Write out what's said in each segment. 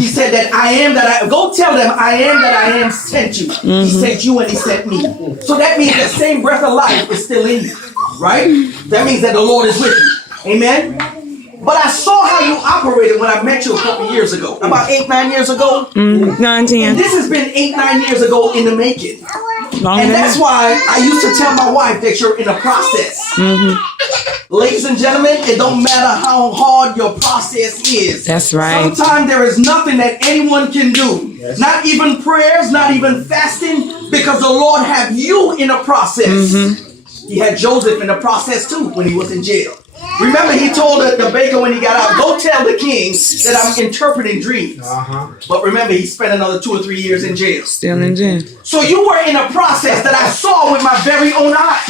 He said that I am that I, go tell them I am that I am sent you. He sent you and he sent me. So that means the same breath of life is still in you, right? That means that the Lord is with you. Amen? But I saw how you operated when I met you a couple years ago. About 8-9 years ago. 9, 10. And this has been 8-9 years ago in the making. Longer And than that's that. why I used to tell my wife that you're in a process. Ladies and gentlemen, it don't matter how hard your process is. That's right. Sometimes there is nothing that anyone can do. Not even prayers, not even fasting, because the Lord have you in a process. He had Joseph in the process too when he was in jail. Remember, he told the baker when he got out, go tell the king that I'm interpreting dreams. But remember, he spent another 2 or 3 years in jail. Still in jail. So you were in a process that I saw with my very own eyes.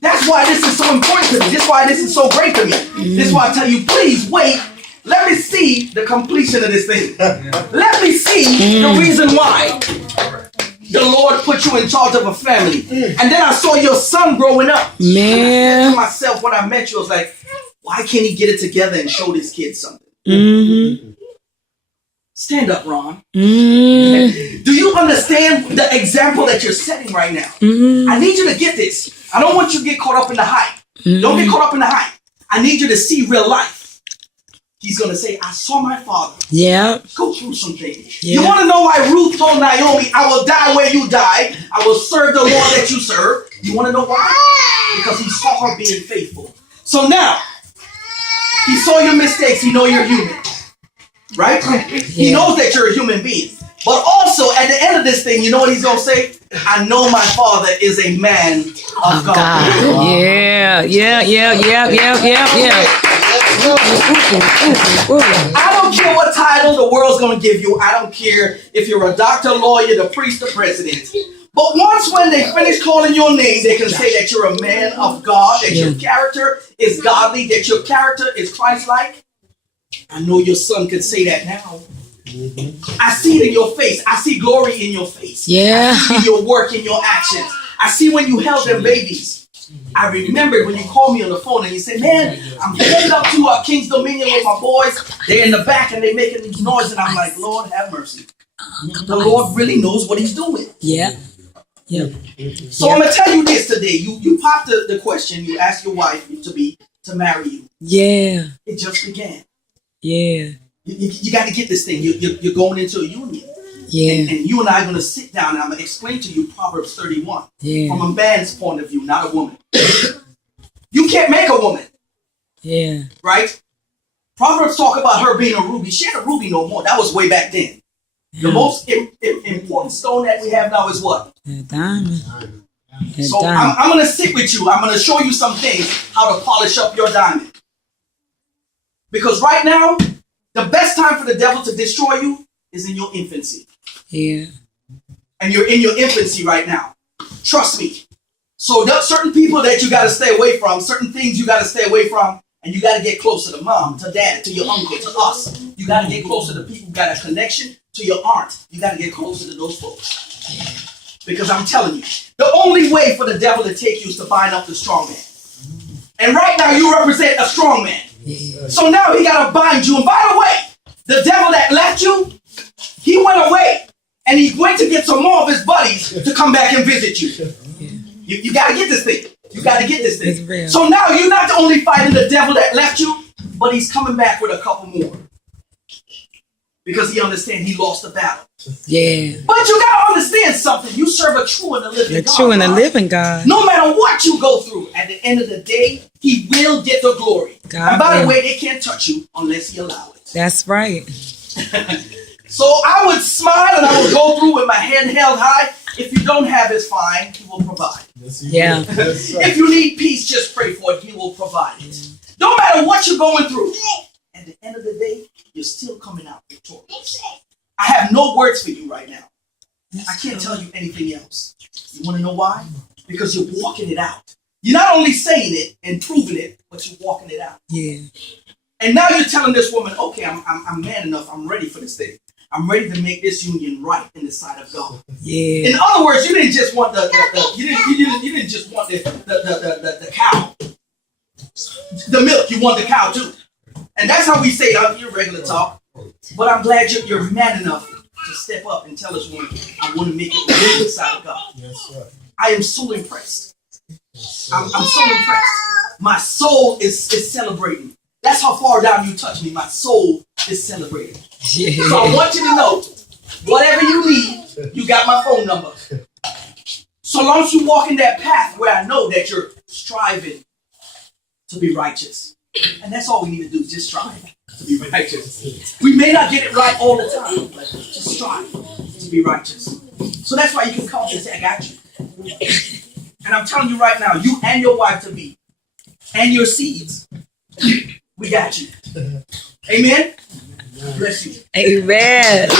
That's why this is so important to me. This is why this is so great to me. This is why I tell you, please wait. Let me see the completion of this thing. Let me see the reason why the Lord put you in charge of a family. And then I saw your son growing up. Man. And I said to myself when I met you, I was like, why can't he get it together and show this kid something? Stand up, Ron. Do you understand the example that you're setting right now? I need you to get this. I don't want you to get caught up in the hype. Don't get caught up in the hype. I need you to see real life. He's going to say, I saw my father go through some things. You want to know why Ruth told Naomi, I will die where you die. I will serve the Lord that you serve. You want to know why? Because he saw her being faithful. So now, he saw your mistakes. He knows you're human. Right? He knows that you're a human being. But also, at the end of this thing, you know what he's going to say? I know my father is a man of God. Yeah. I don't care what title the world's going to give you. I don't care if you're a doctor, lawyer, the priest, the president. But once when they finish calling your name, they can say that you're a man of God, that your character is godly, that your character is Christ-like. I know your son could say that now. I see it in your face. I see glory in your face. I see your work in your actions. I see when you held them babies. I remember when you called me on the phone and you said, man, I'm headed up to King's Dominion with my boys. They're in the back and they're making these noise. And I'm like, Lord, have mercy. The Lord really knows what he's doing. So I'm going to tell you this today. You popped the question. You asked your wife to marry you. It just began. You got to get this thing. You're going into a union. And you and I are going to sit down and I'm going to explain to you Proverbs 31 from a man's point of view, not a woman. You can't make a woman. Right? Proverbs talk about her being a ruby. She ain't a ruby no more. That was way back then. The most important stone that we have now is what? A diamond. So I'm going to sit with you. I'm going to show you some things, how to polish up your diamond. Because right now, the best time for the devil to destroy you is in your infancy. And you're in your infancy right now. Trust me. So there are certain people that you got to stay away from, certain things you got to stay away from, and you got to get closer to mom, to dad, to your uncle, to us. You got to get closer to people who got a connection, to your aunt. You got to get closer to those folks. Because I'm telling you, the only way for the devil to take you is to bind up the strong man. And right now you represent a strong man. So now he got to bind you. And by the way, the devil that left you, he went away. And he's going to get some more of his buddies to come back and visit you. You got to get this thing. You got to get this thing. So now you're not only fighting the devil that left you, but he's coming back with a couple more. Because he understands he lost the battle. But you got to understand something. You serve a true and a living God. True and a living God. No matter what you go through, at the end of the day, he will get the glory. And by the way, they can't touch you unless he allows it. That's right. So I would smile and I would go through with my head held high. If you don't have it, fine. He will provide. If you need peace, just pray for it. He will provide it. No matter what you're going through, at the end of the day, you're still coming out victorious. I have no words for you right now. I can't tell you anything else. You want to know why? Because you're walking it out. You're not only saying it and proving it, but you're walking it out. And now you're telling this woman, okay, I'm man enough. I'm ready for this thing. I'm ready to make this union right in the sight of God. In other words, you didn't just want you didn't just want the cow, the milk. You want the cow too, and that's how we say it out here, regular talk. But I'm glad you're man enough to step up and tell us when I want to make it real inside of God. Yes, sir. I am so impressed. I'm so impressed. My soul is celebrating. That's how far down you touch me. My soul is celebrating. So I want you to know, whatever you need, you got my phone number. So long as you walk in that path where I know that you're striving to be righteous. And that's all we need to do, just strive to be righteous. We may not get it right all the time, but just strive to be righteous. So that's why you can call me and say, I got you. And I'm telling you right now, you and your wife to be, and your seeds, we got you. Amen? Bless you. Amen.